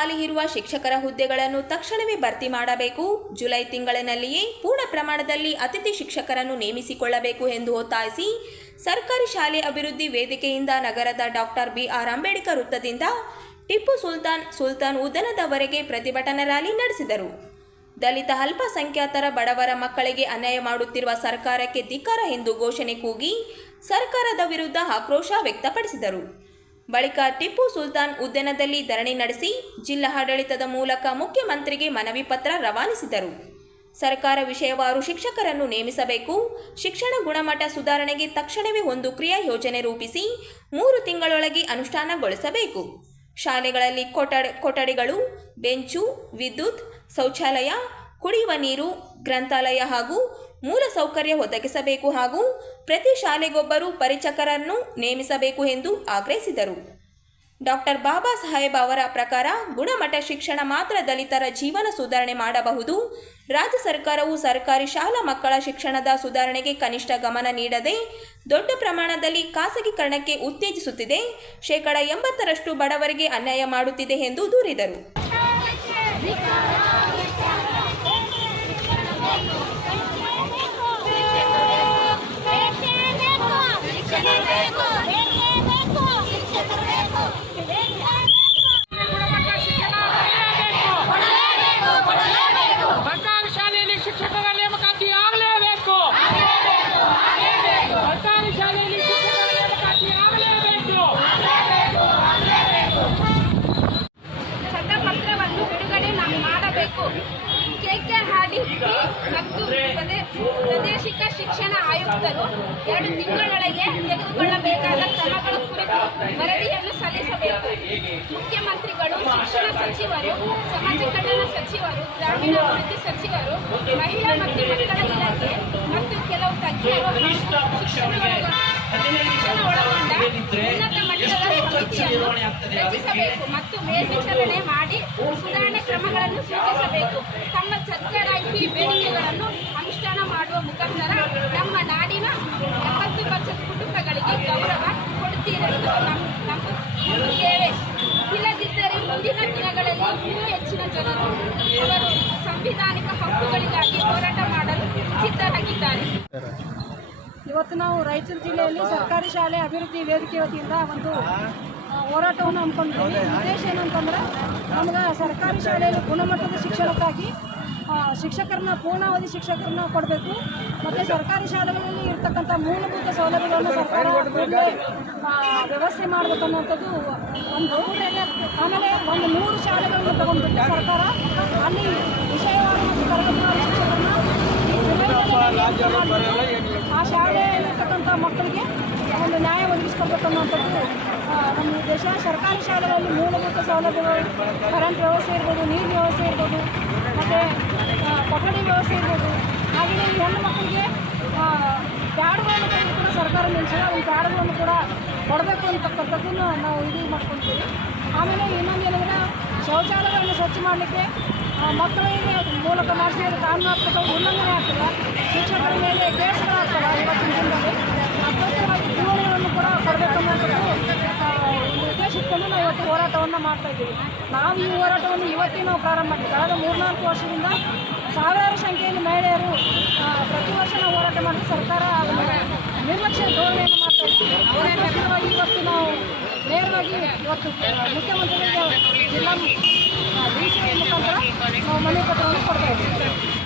ಖಾಲಿ ಇರುವ ಶಿಕ್ಷಕರ ಹುದ್ದೆಗಳನ್ನು ತಕ್ಷಣವೇ ಭರ್ತಿ ಮಾಡಬೇಕು. ಜುಲೈ ತಿಂಗಳಿನಲ್ಲಿಯೇ ಪೂರ್ಣ ಪ್ರಮಾಣದಲ್ಲಿ ಅತಿಥಿ ಶಿಕ್ಷಕರನ್ನು ನೇಮಿಸಿಕೊಳ್ಳಬೇಕು ಎಂದು ಒತ್ತಾಯಿಸಿ ಸರ್ಕಾರಿ ಶಾಲೆ ಅಭಿವೃದ್ಧಿ ವೇದಿಕೆಯಿಂದ ನಗರದ ಡಾಕ್ಟರ್ ಬಿಆರ್ ಅಂಬೇಡ್ಕರ್ ವೃತ್ತದಿಂದ ಟಿಪ್ಪು ಸುಲ್ತಾನ್ ಸುಲ್ತಾನ್ ಉದ್ಯಾನದವರೆಗೆ ಪ್ರತಿಭಟನಾ ರ್ಯಾಲಿ ನಡೆಸಿದರು. ದಲಿತ ಅಲ್ಪಸಂಖ್ಯಾತರ ಬಡವರ ಮಕ್ಕಳಿಗೆ ಅನ್ಯಾಯ ಮಾಡುತ್ತಿರುವ ಸರ್ಕಾರಕ್ಕೆ ಧಿಕ್ಕಾರ ಎಂದು ಘೋಷಣೆ ಕೂಗಿ ಸರ್ಕಾರದ ವಿರುದ್ಧ ಆಕ್ರೋಶ ವ್ಯಕ್ತಪಡಿಸಿದರು. ಬಳಿಕ ಟಿಪ್ಪು ಸುಲ್ತಾನ್ ಉದ್ಯಾನದಲ್ಲಿ ಧರಣಿ ನಡೆಸಿ ಜಿಲ್ಲಾಡಳಿತದ ಮೂಲಕ ಮುಖ್ಯಮಂತ್ರಿಗೆ ಮನವಿ ಪತ್ರ ರವಾನಿಸಿದರು. ಸರ್ಕಾರ ವಿಷಯವಾರು ಶಿಕ್ಷಕರನ್ನು ನೇಮಿಸಬೇಕು. ಶಿಕ್ಷಣ ಗುಣಮಟ್ಟ ಸುಧಾರಣೆಗೆ ತಕ್ಷಣವೇ ಒಂದು ಕ್ರಿಯಾ ಯೋಜನೆ ರೂಪಿಸಿ ಮೂರು ತಿಂಗಳೊಳಗೆ ಅನುಷ್ಠಾನಗೊಳಿಸಬೇಕು. ಶಾಲೆಗಳಲ್ಲಿ ಕೊಠಡ, ಕೊಠಡಿಗಳು, ಬೆಂಚು, ವಿದ್ಯುತ್, ಶೌಚಾಲಯ, ಕುಡಿಯುವ ನೀರು, ಗ್ರಂಥಾಲಯ ಹಾಗೂ ಮೂಲ ಸೌಕರ್ಯ ಒದಗಿಸಬೇಕು ಹಾಗೂ ಪ್ರತಿ ಶಾಲೆಗೊಬ್ಬರು ಪರಿಚಕರನ್ನು ನೇಮಿಸಬೇಕು ಎಂದು ಆಗ್ರಹಿಸಿದರು. ಡಾಕ್ಟರ್ ಬಾಬಾ ಸಾಹೇಬ್ ಅವರ ಪ್ರಕಾರ ಗುಣಮಟ್ಟ ಶಿಕ್ಷಣ ಮಾತ್ರ ದಲಿತರ ಜೀವನ ಸುಧಾರಣೆ ಮಾಡಬಹುದು. ರಾಜ್ಯ ಸರ್ಕಾರವು ಸರ್ಕಾರಿ ಶಾಲಾ ಮಕ್ಕಳ ಶಿಕ್ಷಣದ ಸುಧಾರಣೆಗೆ ಕನಿಷ್ಠ ಗಮನ ನೀಡದೆ ದೊಡ್ಡ ಪ್ರಮಾಣದಲ್ಲಿ ಖಾಸಗೀಕರಣಕ್ಕೆ ಉತ್ತೇಜಿಸುತ್ತಿದೆ. ಶೇಕಡ ಎಂಬತ್ತರಷ್ಟು ಬಡವರಿಗೆ ಅನ್ಯಾಯ ಮಾಡುತ್ತಿದೆ ಎಂದು ದೂರಿದರು ಗುಣಮಟ್ಟ ಶಿಕ್ಷಣ ಸರ್ಕಾರಿ ಶಾಲೆಯಲ್ಲಿ ಶಿಕ್ಷಕರ ನೇಮಕಾತಿ ಆಗಲೇಬೇಕು ಸರ್ಕಾರಿ ಶಾಲೆಯಲ್ಲಿ ಶಿಕ್ಷಕರ ನೇಮಕಾತಿ ಆಗಲೇಬೇಕು ಶತಪತ್ರವನ್ನು ಬಿಡುಗಡೆ ನಾವು ಮಾಡಬೇಕು ಕೆಕೆ ಹಾಡಿ ಮತ್ತು ಪ್ರದೇ- ಪ್ರಾದೇಶಿಕ ಶಿಕ್ಷಣ ಆಯುಕ್ತರು ಎರಡು ತಿಂಗಳೊಳಗೆ ತೆಗೆದುಕೊಳ್ಳಬೇಕಾದ ಕ್ರಮಗಳ ಕುರಿತು ವರದಿಯನ್ನು ಸಲ್ಲಿಸಬೇಕು. ಮುಖ್ಯಮಂತ್ರಿಗಳು ಶಿಕ್ಷಣ ಸಚಿವರು ಸಮಾಜ ಕಲ್ಯಾಣ ಸಚಿವರು ಗ್ರಾಮೀಣಾಭಿವೃದ್ಧಿ ಸಚಿವರು ಮಹಿಳಾ ಮತ್ತು ಮಕ್ಕಳ ಇಲಾಖೆ ಮತ್ತು ಕೆಲವು ತಜ್ಞರು ಶಿಕ್ಷಣ ಒಳಗ- ಶಿಕ್ಷಣ ಒಳಗೊಂಡ ರಚಿಸಬೇಕು ಮತ್ತು ಮೇಲ್ವಿಚಾರಣೆ ಮಾಡಿ ಸುಧಾರಣೆ ಕ್ರಮಗಳನ್ನು ಸೂಚಿಸಬೇಕು ತಮ್ಮ ಸರ್ಕಾರಾಗಿ ಬೇಡಿಕೆಗಳನ್ನು ಅನುಷ್ಠಾನ ಮಾಡುವ ಮುಖಾಂತರ ನಮ್ಮ ನಾಡಿನ ಎಂಬತ್ತು ಪರ್ಸೆಂಟ್ ಕುಟುಂಬಗಳಿಗೆ ಗೌರವ ಕೊಡುತ್ತೀರೆಂದು ನಮ್ಮ ನಂಬುತ್ತೇವೆ. ಇಲ್ಲದಿದ್ದರೆ ಮುಂದಿನ ದಿನಗಳಲ್ಲಿ ಇನ್ನೂ ಹೆಚ್ಚಿನ ಜನರು ಅವರು ಸಂವಿಧಾನಿಕ ಹಕ್ಕುಗಳಿಗಾಗಿ ಹೋರಾಟ ಮಾಡಲು ಸಿದ್ಧರಾಗಿದ್ದಾರೆ. ಇವತ್ತು ನಾವು ರಾಯಚೂರು ಜಿಲ್ಲೆಯಲ್ಲಿ ಸರ್ಕಾರಿ ಶಾಲೆ ಅಭಿವೃದ್ಧಿ ವೇದಿಕೆ ವತಿಯಿಂದ ಒಂದು ಹೋರಾಟವನ್ನು ಹಮ್ಮಿಕೊಂಡಿದ್ದೀವಿ. ಉದ್ದೇಶ ಏನಂತಂದ್ರೆ ನಮ್ಗೆ ಸರ್ಕಾರಿ ಶಾಲೆಯಲ್ಲಿ ಗುಣಮಟ್ಟದ ಶಿಕ್ಷಣಕ್ಕಾಗಿ ಶಿಕ್ಷಕರನ್ನ ಪೂರ್ಣಾವಧಿ ಶಿಕ್ಷಕರನ್ನ ಕೊಡಬೇಕು. ಮತ್ತು ಸರ್ಕಾರಿ ಶಾಲೆಗಳಲ್ಲಿ ಇರ್ತಕ್ಕಂಥ ಮೂಲಭೂತ ಸೌಲಭ್ಯಗಳನ್ನು ಸರ್ಕಾರ ವ್ಯವಸ್ಥೆ ಮಾಡಬೇಕು ಅನ್ನೋಂಥದ್ದು ಒಂದು. ಆಮೇಲೆ ಒಂದು ಮೂರು ಶಾಲೆಗಳನ್ನು ತಗೊಂಡ್ಬಿಟ್ಟು ಸರ್ಕಾರ ಅಲ್ಲಿ ತರಗತಿವಾರು ಶಿಕ್ಷಕರನ್ನ ಆ ಶಾಲೆಯಲ್ಲಿರ್ತಕ್ಕಂಥ ಮಕ್ಕಳಿಗೆ ಒಂದು ನ್ಯಾಯ ಒದಗಿಸ್ಕೊಬೇಕು ಅನ್ನೋಂಥದ್ದು ನಮ್ಮ ದೇಶ, ಸರ್ಕಾರಿ ಶಾಲೆಗಳಲ್ಲಿ ಮೂಲಭೂತ ಸೌಲಭ್ಯಗಳು ಕರೆಂಟ್ ವ್ಯವಸ್ಥೆ ಇರ್ಬೋದು ನೀರಿನ ವ್ಯವಸ್ಥೆ ಇರ್ಬೋದು, ಮತ್ತು ಕೊಠಡಿ ವ್ಯವಸ್ಥೆ ಇರ್ಬೋದು. ಹಾಗೆಯೇ ಈ ಹೆಣ್ಣು ಮಕ್ಕಳಿಗೆ ಪ್ಯಾಡ್ಗಳನ್ನು ಕೂಡ ಸರ್ಕಾರ ನಿಲ್ಲಿಸಿದೆ ಒಂದು ಪ್ಯಾಡ್ಗಳನ್ನು ಕೂಡ ಕೊಡಬೇಕು ಅಂತಕ್ಕಂಥದ್ದನ್ನು ನಾವು ಇದು ಮಾಡ್ಕೊತೀವಿ. ಆಮೇಲೆ ಇನ್ನೊಂದು ಏನಂದರೆ, ಶೌಚಾಲಯಗಳನ್ನು ಸ್ವಚ್ಛ ಮಾಡಲಿಕ್ಕೆ ಮಕ್ಕಳಿಗೆ ಮೂಲಕ ಮಾಡಿಸಿದ ಕಾನೂನಾತ್ಮಕ ಉಲ್ಲಂಘನೆ ಆಗ್ತದೆ, ಶಿಕ್ಷಕರ ಮೇಲೆ ಕೇಸ್ಗಳಾಗ್ತವೆ ಇವತ್ತಿನ ದಿನದಲ್ಲಿ. ದೂರುಗಳನ್ನು ಕೂಡ ಇಟ್ಕೊಂಡು ನಾವು ಇವತ್ತು ಹೋರಾಟವನ್ನು ಮಾಡ್ತಾ ಇದ್ದೀವಿ. ನಾವು ಈ ಹೋರಾಟವನ್ನು ಇವತ್ತೇ ನಾವು ಪ್ರಾರಂಭ ಮಾಡಿದ್ದೀವಿ ಕಳೆದ ಮೂರ್ನಾಲ್ಕು ವರ್ಷದಿಂದ ಸಾವಿರಾರು ಸಂಖ್ಯೆಯಲ್ಲಿ ಮಹಿಳೆಯರು ಪ್ರತಿ ವರ್ಷ ನಾವು ಹೋರಾಟ ಮಾಡಿ ಸರ್ಕಾರ ನಿರ್ಲಕ್ಷ್ಯ ಧೋರಣೆಯನ್ನು ಮಾಡ್ತಾ ಇದ್ದೀವಿ. ಇವತ್ತು ನಾವು ನೇರವಾಗಿ ಇವತ್ತು ಮುಖ್ಯಮಂತ್ರಿಗಳಿಗೆ ಜಿಲ್ಲಾ ಮುಖಾಂತರ ನಾವು ಮನವಿ ಪತ್ರವನ್ನು ಕೊಡ್ತಾ ಇದ್ದೀವಿ.